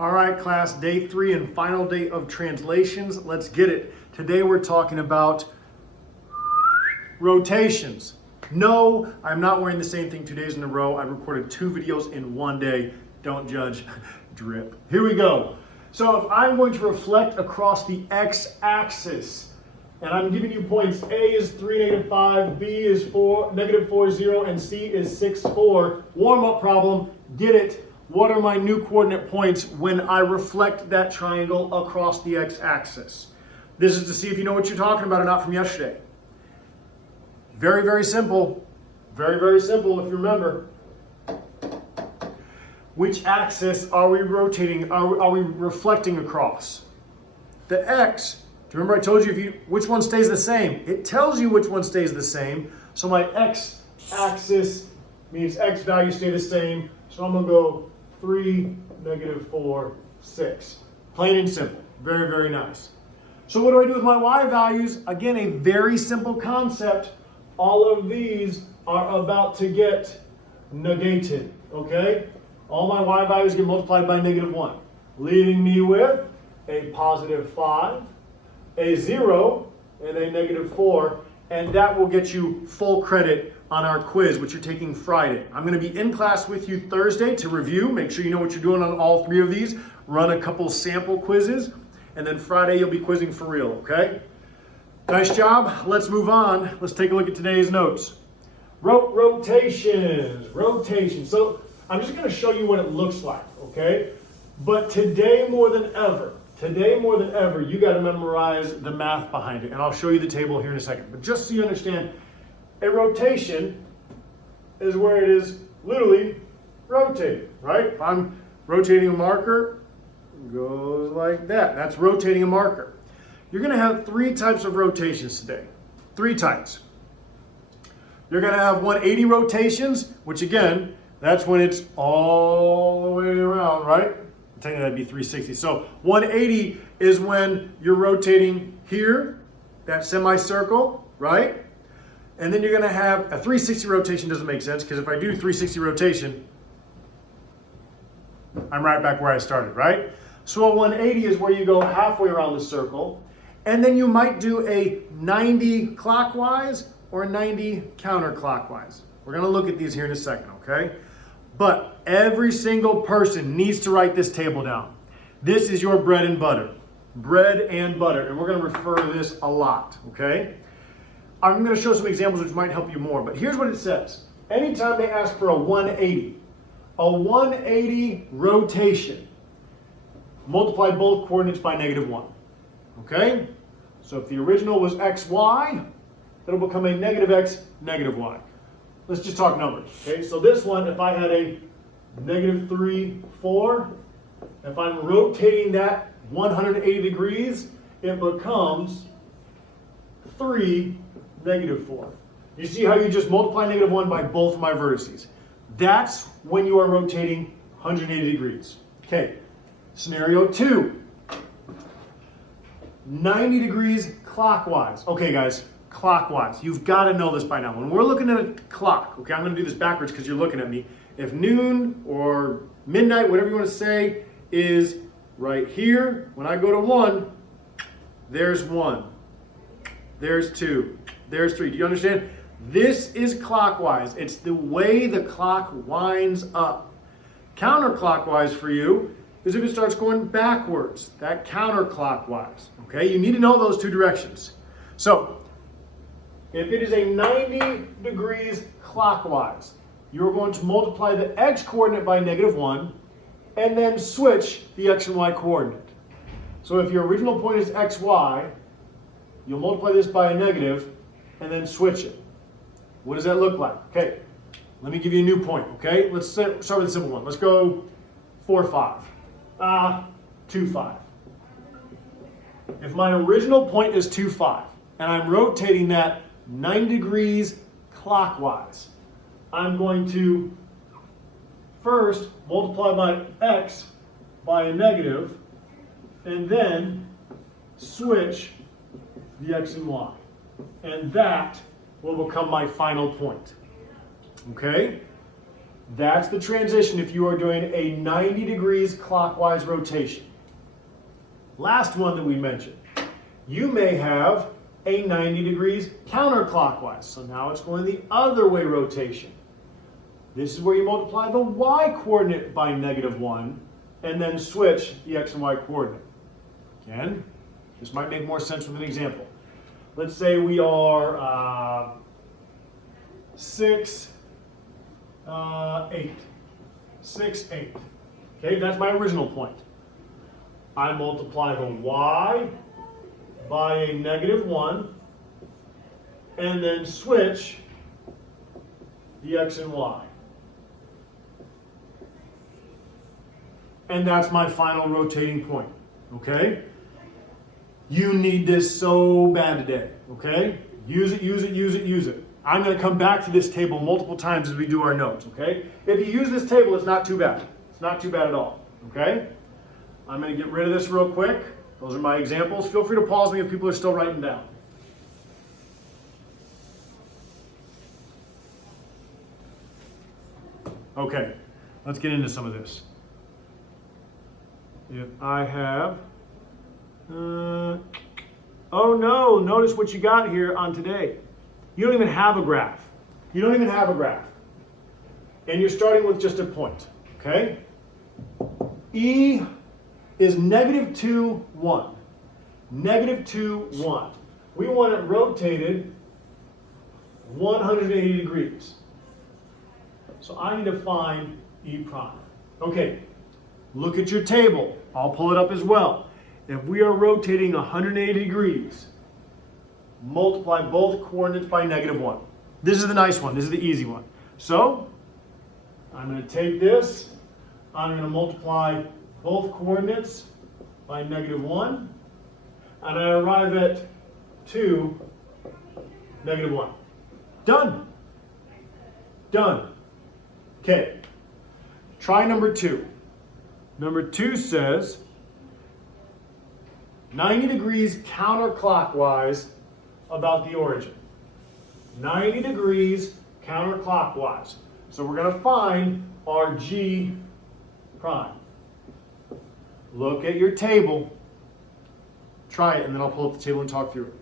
All right, class, day 3 and final day of translations. Let's get it. Today we're talking about rotations. No, I'm not wearing the same thing 2 days in a row. I recorded 2 videos in 1 day. Don't judge. Drip. Here we go. So if I'm going to reflect across the x-axis, and I'm giving you points, A is 3, -5, B is 4, -4, 0, and C is 6, 4. Warm-up problem, get it. What are my new coordinate points when I reflect that triangle across the x-axis? This is to see if you know what you're talking about or not from yesterday. Very, very simple. Very, very simple if you remember. Which axis are we rotating, are we reflecting across? The x. Do you remember I told you which one stays the same? It tells you which one stays the same. So my x-axis means x values stay the same. So I'm going to go 3, -4, 6. Plain and simple. Very, very nice. So what do I do with my y values? Again, a very simple concept. All of these are about to get negated, okay? All my y values get multiplied by -1, leaving me with a +5, a 0, and a -4, and that will get you full credit on our quiz, which you're taking Friday. I'm going to be in class with you Thursday to review. Make sure you know what you're doing on all 3 of these. Run a couple sample quizzes, and then Friday you'll be quizzing for real, okay? Nice job. Let's move on. Let's take a look at today's notes. Rotations. So I'm just going to show you what it looks like, okay? But today more than ever, you got to memorize the math behind it. And I'll show you the table here in a second. But just so you understand, a rotation is where it is literally rotating, right? If I'm rotating a marker, it goes like that. That's rotating a marker. You're going to have 3 types of rotations today. 3 types. You're going to have 180 rotations, which again, that's when it's all the way around, right? Technically that'd be 360. So 180 is when you're rotating here, that semicircle, right? And then you're going to have a 360 rotation. Doesn't make sense because if I do 360 rotation, I'm right back where I started, right? So a 180 is where you go halfway around the circle, and then you might do a 90 clockwise or 90 counterclockwise. We're going to look at these here in a second, okay? But every single person needs to write this table down. This is your bread and butter. Bread and butter. And we're going to refer to this a lot, okay? I'm going to show some examples which might help you more. But here's what it says. Anytime they ask for a 180 rotation, multiply both coordinates by -1. Okay? So if the original was xy, it'll become a -x, -y. Let's just talk numbers. Okay? So this one, if I had a -3, 4, if I'm rotating that 180 degrees, it becomes 3, -4. You see how you just multiply -1 by both of my vertices. That's when you are rotating 180 degrees. Okay, scenario 2. 90 degrees clockwise. Okay guys, clockwise. You've got to know this by now. When we're looking at a clock, okay, I'm going to do this backwards because you're looking at me. If noon or midnight, whatever you want to say, is right here, when I go to 1, there's 1. There's 2. There's 3. Do you understand? This is clockwise. It's the way the clock winds up. Counterclockwise for you is if it starts going backwards. That counterclockwise. Okay? You need to know those 2 directions. So, if it is a 90 degrees clockwise, you're going to multiply the x coordinate by -1 and then switch the x and y coordinate. So if your original point is xy, you'll multiply this by a negative and then switch it. What does that look like? Okay, let me give you a new point, okay? Let's start with a simple one. Let's go 4, 5. 2, 5. If my original point is 2, 5, and I'm rotating that 90 degrees clockwise, I'm going to first multiply my x by a negative and then switch the x and y. And that will become my final point. Okay? That's the transition if you are doing a 90 degrees clockwise rotation. Last one that we mentioned. You may have a 90 degrees counterclockwise. So now it's going the other way rotation. This is where you multiply the y coordinate by -1 and then switch the x and y coordinate. Again, this might make more sense with an example. Let's say we are 6, 8. 6, 8. Okay, that's my original point. I multiply the y by a -1 and then switch the x and y. And that's my final rotating point, okay? You need this so bad today, okay? Use it, use it, use it, use it. I'm going to come back to this table multiple times as we do our notes, okay? If you use this table, it's not too bad. It's not too bad at all, okay? I'm going to get rid of this real quick. Those are my examples. Feel free to pause me if people are still writing down. Okay, let's get into some of this. If I have, oh no, notice what you got here on today. You don't even have a graph. You don't even have a graph. And you're starting with just a point, okay? E is -2, 1. -2, 1. We want it rotated 180 degrees. So I need to find E prime. Okay, look at your table. I'll pull it up as well. If we are rotating 180 degrees, multiply both coordinates by -1. This is the nice one. This is the easy one. So I'm going to take this. I'm going to multiply both coordinates by -1. And I arrive at 2, -1. Done. Done. Okay. Try number 2. Number 2 says 90 degrees counterclockwise about the origin. 90 degrees counterclockwise. So we're going to find our G prime. Look at your table. Try it, and then I'll pull up the table and talk through it.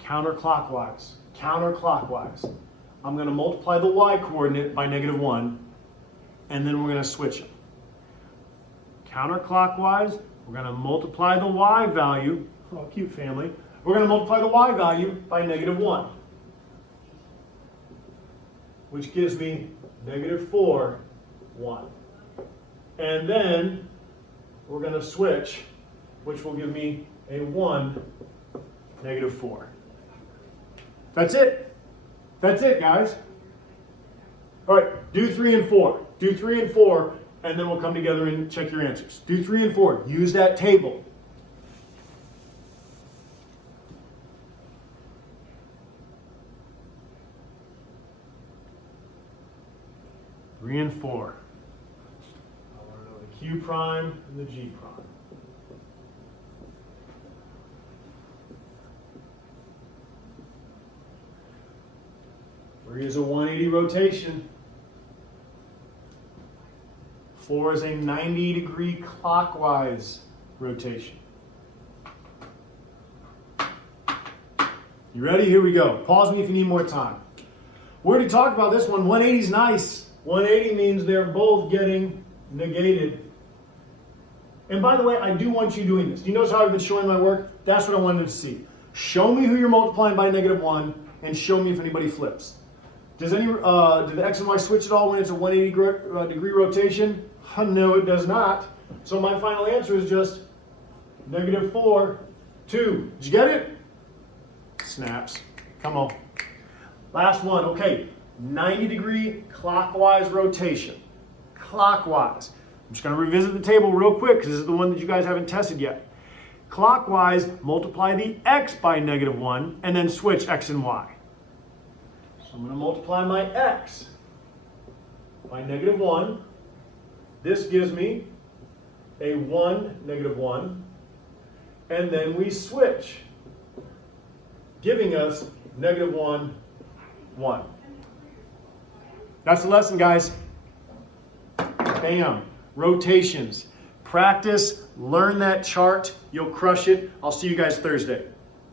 Counterclockwise. Counterclockwise. I'm going to multiply the y coordinate by -1, and then we're going to switch it. Counterclockwise, we're going to multiply the y value. Oh, cute family. We're going to multiply the y value by -1, which gives me -4, 1. And then we're going to switch, which will give me a 1, -4. That's it. That's it, guys. All right, do 3 and 4. Do 3 and 4, and then we'll come together and check your answers. Do 3 and 4. Use that table. Three and 4. I want to know the Q prime and the G prime. Three is a 180 rotation. 4 is a 90 degree clockwise rotation. You ready? Here we go. Pause me if you need more time. We already talked about this one. 180 is nice. 180 means they're both getting negated. And by the way, I do want you doing this. Do you notice how I've been showing my work? That's what I wanted to see. Show me who you're multiplying by -1 and show me if anybody flips. Does do the x and y switch at all when it's a 180 degree rotation? No, it does not. So my final answer is just -4, 2. Did you get it? Snaps. Come on. Last one. Okay. 90 degree clockwise rotation. Clockwise. I'm just going to revisit the table real quick because this is the one that you guys haven't tested yet. Clockwise, multiply the x by -1 and then switch x and y. So I'm going to multiply my x by -1. This gives me a 1, -1. And then we switch giving us -1, 1. That's the lesson, guys. Bam. Rotations. Practice, learn that chart. You'll crush it. I'll see you guys Thursday.